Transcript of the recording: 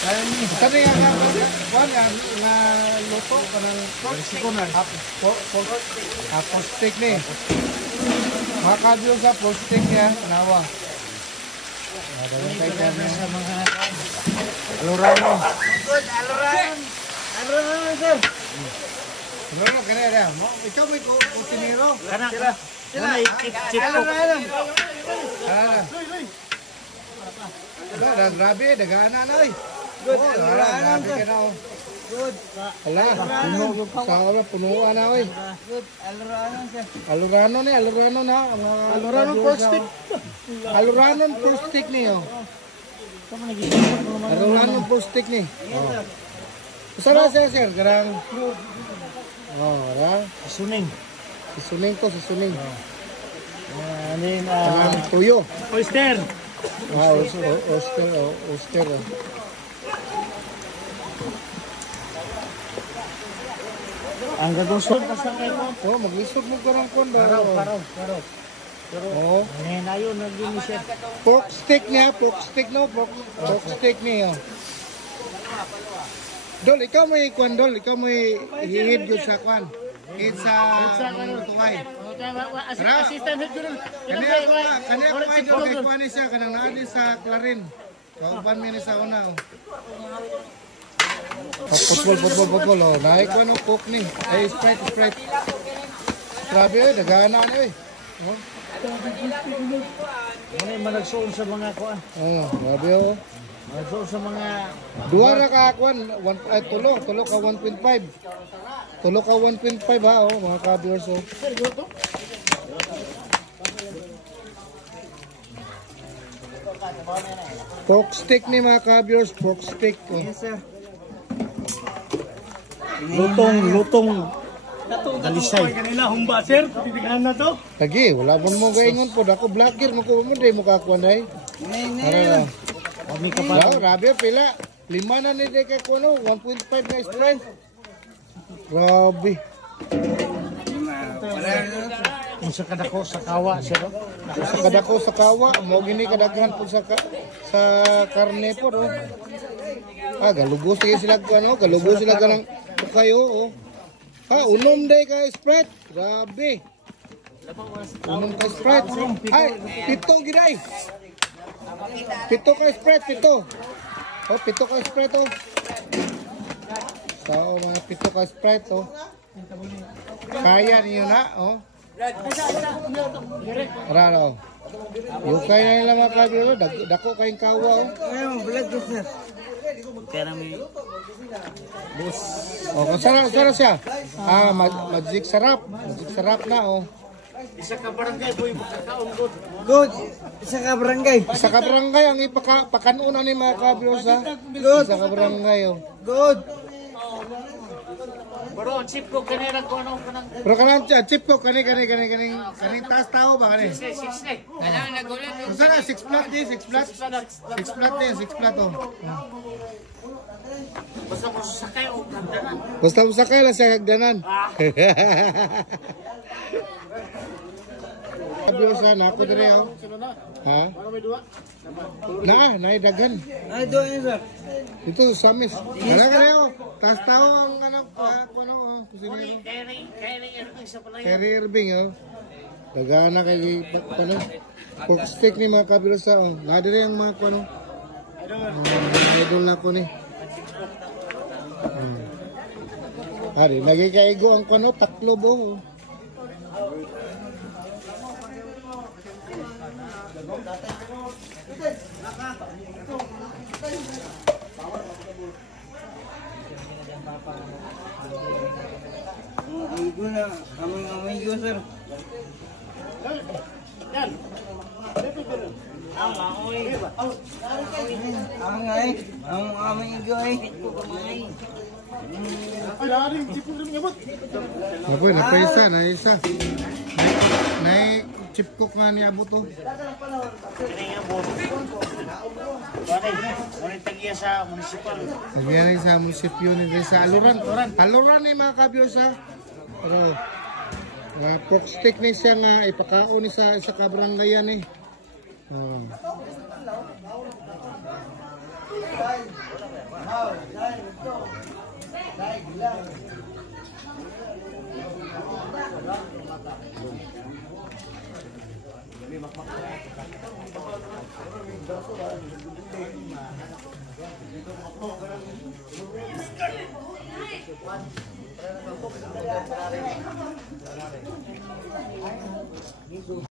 Kani nga kuan nga luto kanang sikunan. Pork steak ni. Makabyo sa pork steak niya nawa. Sa mga alurano. Good, alurano sir. Alurano kani ra. Mo ikaw may kusinero. Kana sila chip ko. Grabe, dagana na oy. Good, alurano sir. Good. Ala, punuan na oy. Good, alurano sir. Alurano ni, alurano na. Alurano pork steak. Alurano pork steak ni oh. Alurano pork steak ni. Oh. Usara siya sir, garang. Oh, ra. Suning. Suning ko, suning. And then tuyo. Oyster. Oyster. Ang gagusod pa sa kayo. Oh, mag-isod mo karang kondo. Karaw. Oh. Ayon naging siya. Pork steak niya, pork steak niya. Dol, ikaw mo i-kwan, Dol. Ikaw mo i-hid yun sa kwan. Hid sa tungay. Assistant head yun. Kanya ko ay Dol, kay kwan siya. Kanang naadi sa Clarin. Kauban mo ni sa una. Potbol. Oh. Naik ko ng coke ni. Ay, Sprite. Grabe eh, dagana na eh. Oh. Ano yung managsuon sa mga kuan? Oh, grabe oh. Managsuon sa mga... Dua ra ka kuan, tulo ka 1.5. Tulo ka 1.5 ha oh, mga ka-viewers oh. Pork steak ni mga ka-viewers, pork steak. Oh. Yes sir. Lutong dalisay. Kanila humba sir, titigaan na to. Lagi, wala bang mo gaingon po. Ako vlogger mo ko mo day mo kakuan day. Ara. Kami ka pa. Grabe pila. 5 na ni day kay kuno, 1.5 na Sprite. Grabe. Unsa kadako sa kawa sir? Sa kadako sa kawa, mo gini kadaghan po sa karne po oh. Ah, galugos sila kanang kayo oh. Ha, unom day ka Sprite. Grabe. Unom ka Sprite. Ay, pito giday. Pito ka Sprite. Oh, pito ka Sprite oh. So, mga pito ka Sprite oh. Kaya niyo na oh. Raro. Yung kaya na nila mga kabiro, dako kayong kawa oh. Ayun, vlog ko sir. Kaya may bus. Oh, kung sarap siya. Ah, magic sarap na oh. Isa ka barangay boy makakaon good. Good. Isa ka barangay Ang ipakanunan ni mga kabiro sa. Good. Isa ka barangay oh. Good. Pero chip ko kanira ko ano kanang. Pero kanang chip ko kaning taas tao ba kaning? 6 Kanang nagulat. Usa na 6 flat oh. Basta mo sakay o hagdanan. Basta mo sakay lang sa hagdanan. Kabyo sa nako dire oh. Ha? Naidagan. Ay do sir. Ito samis. Wala ka rin oh. Taas tao ang ano kusinero. Kerry Irving oh. Dagana kay ano. Pork steak ni mga kabilo sa oh. Nadire ang mga ano. Idol na ko ni. Ari, nagikaigo ang kano, taklob oh. Amigo na, amigo sir. Yan. Ang amigo ay. Apoy, napaisa. Nay chip cook nga ni abot oh. Tagiya sa municipal. Tagiya sa munisipyo ni sa Aluran ni mga kabiyos ha. Pero pork steak ni siya nga ipakaon ni sa kabrangayan eh.